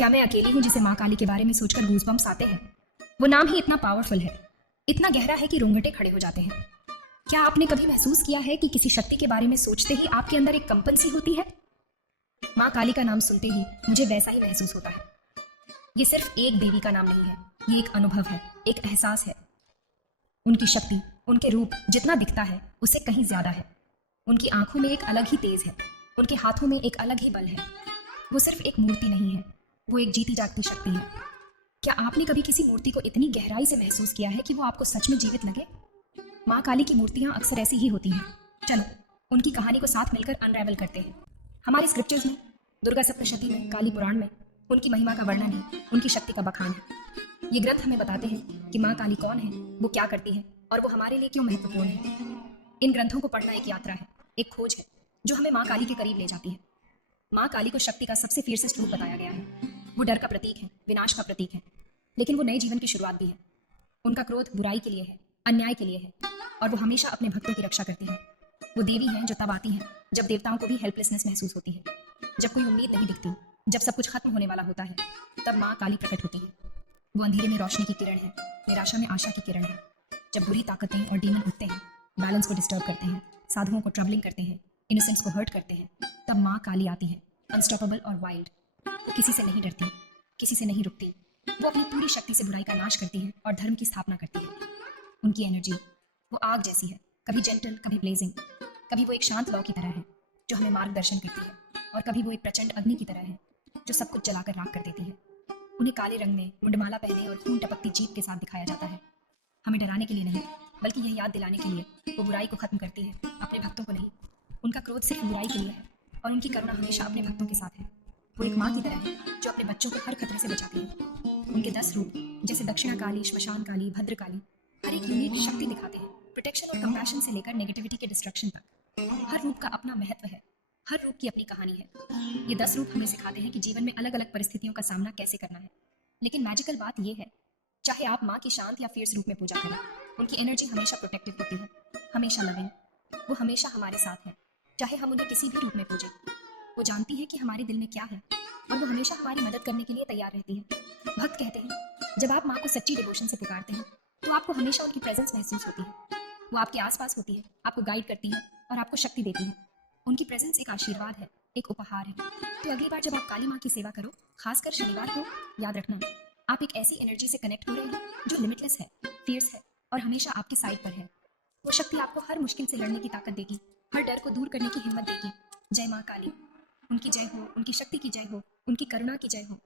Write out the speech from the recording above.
क्या मैं अकेली हूँ जिसे माँ काली के बारे में सोचकर गूज़बम्प्स आते हैं? वो नाम ही इतना पावरफुल है, इतना गहरा है कि रोंगटे खड़े हो जाते हैं। क्या आपने कभी महसूस किया है कि किसी शक्ति के बारे में सोचते ही आपके अंदर एक कंपन सी होती है? माँ काली का नाम सुनते ही मुझे वैसा ही महसूस होता है। ये सिर्फ एक देवी का नाम नहीं है, ये एक अनुभव है, एक एहसास है। उनकी शक्ति, उनके रूप जितना दिखता है उससे कहीं ज्यादा है। उनकी आंखों में एक अलग ही तेज है, उनके हाथों में एक अलग ही बल है। वो सिर्फ एक मूर्ति नहीं है, वो एक जीती जागती शक्ति है। क्या आपने कभी किसी मूर्ति को इतनी गहराई से महसूस किया है कि वो आपको सच में जीवित लगे? माँ काली की मूर्तियाँ अक्सर ऐसी ही होती हैं। चलो उनकी कहानी को साथ मिलकर अनरेवल करते हैं। हमारे स्क्रिप्चर्स में, दुर्गा सप्तशती में, काली पुराण में उनकी महिमा का वर्णन है, उनकी शक्ति का बखान है। ये ग्रंथ हमें बताते हैं कि माँ काली कौन है, वो क्या करती है और वो हमारे लिए क्यों महत्वपूर्ण है। इन ग्रंथों को पढ़ना एक यात्रा है, एक खोज है जो हमें माँ काली के करीब ले जाती है। माँ काली को शक्ति का सबसे फियर्सेस्ट रूप बताया गया है। वो डर का प्रतीक है, विनाश का प्रतीक है, लेकिन वो नए जीवन की शुरुआत भी है। उनका क्रोध बुराई के लिए है, अन्याय के लिए है, और वो हमेशा अपने भक्तों की रक्षा करती है। वो देवी हैं जो तब आती हैं जब देवताओं को भी हेल्पलेसनेस महसूस होती है, जब कोई उम्मीद नहीं दिखती, जब सब कुछ खत्म होने वाला होता है, तब माँ काली प्रकट होती है। वो अंधेरे में रोशनी की किरण है, निराशा में आशा की किरण है। जब बुरी ताकतें और डीमन उठते हैं, बैलेंस को डिस्टर्ब करते हैं, साधुओं को ट्रबलिंग करते हैं, इनोसेंट्स को हर्ट करते हैं, तब माँ काली आती है, अनस्टॉपेबल और वाइल्ड। वो किसी से नहीं डरती, किसी से नहीं रुकती। वो अपनी पूरी शक्ति से बुराई का नाश करती है और धर्म की स्थापना करती है। उनकी एनर्जी वो आग जैसी है, कभी जेंटल, कभी ब्लेजिंग। कभी वो एक शांत लौ की तरह है जो हमें मार्गदर्शन करती है, और कभी वो एक प्रचंड अग्नि की तरह है जो सब कुछ जलाकर राख कर देती है। उन्हें काले रंग में मुंडमाला पहने और खून टपकती जीभ के साथ दिखाया जाता है, हमें डराने के लिए नहीं, बल्कि यह याद दिलाने के लिए वो बुराई को खत्म करती है, अपने भक्तों को नहीं। उनका क्रोध सिर्फ बुराई के लिए है, और उनकी करुणा हमेशा अपने भक्तों के साथ है। वो एक माँ की तरह है जो अपने बच्चों को हर खतरे से बचाती है। उनके 10 रूप, जैसे दक्षिणा काली, श्मशान काली, भद्र काली, हर एक यूनिक शक्ति दिखाते हैं, प्रोटेक्शन और कंपैशन से लेकर नेगेटिविटी के डिस्ट्रक्शन तक। हर रूप का अपना महत्व है, हर रूप की अपनी कहानी है। ये 10 रूप हमें सिखाते हैं कि जीवन में अलग अलग परिस्थितियों का सामना कैसे करना है। लेकिन मैजिकल बात यह है, चाहे आप माँ की शांत या फियर्स रूप में पूजा करें, उनकी एनर्जी हमेशा प्रोटेक्टिव होती है, हमेशा लविंग। वो हमेशा हमारे साथ है, चाहे हम उन्हें किसी भी रूप में पूजें। वो जानती है कि हमारे दिल में क्या है, और वो हमेशा हमारी मदद करने के लिए तैयार रहती है। भक्त कहते हैं, जब आप माँ को सच्ची डिवोशन से पुकारते हैं तो आपको हमेशा उनकी प्रेजेंस महसूस होती है। वो आपके आसपास होती है, आपको गाइड करती है और आपको शक्ति देती है। उनकी प्रेजेंस एक आशीर्वाद है, एक उपहार है। तो अगली बार जब आप काली माँ की सेवा करो, खासकर शनिवार को, याद रखना आप एक ऐसी एनर्जी से कनेक्ट हो रहे हैं जो लिमिटलेस है, फियर्स है, और हमेशा आपकी साइड पर है। वो शक्ति आपको हर मुश्किल से लड़ने की ताकत देगी, हर डर को दूर करने की हिम्मत देगी। जय माँ काली। उनकी जय हो, उनकी शक्ति की जय हो, उनकी करुणा की जय हो।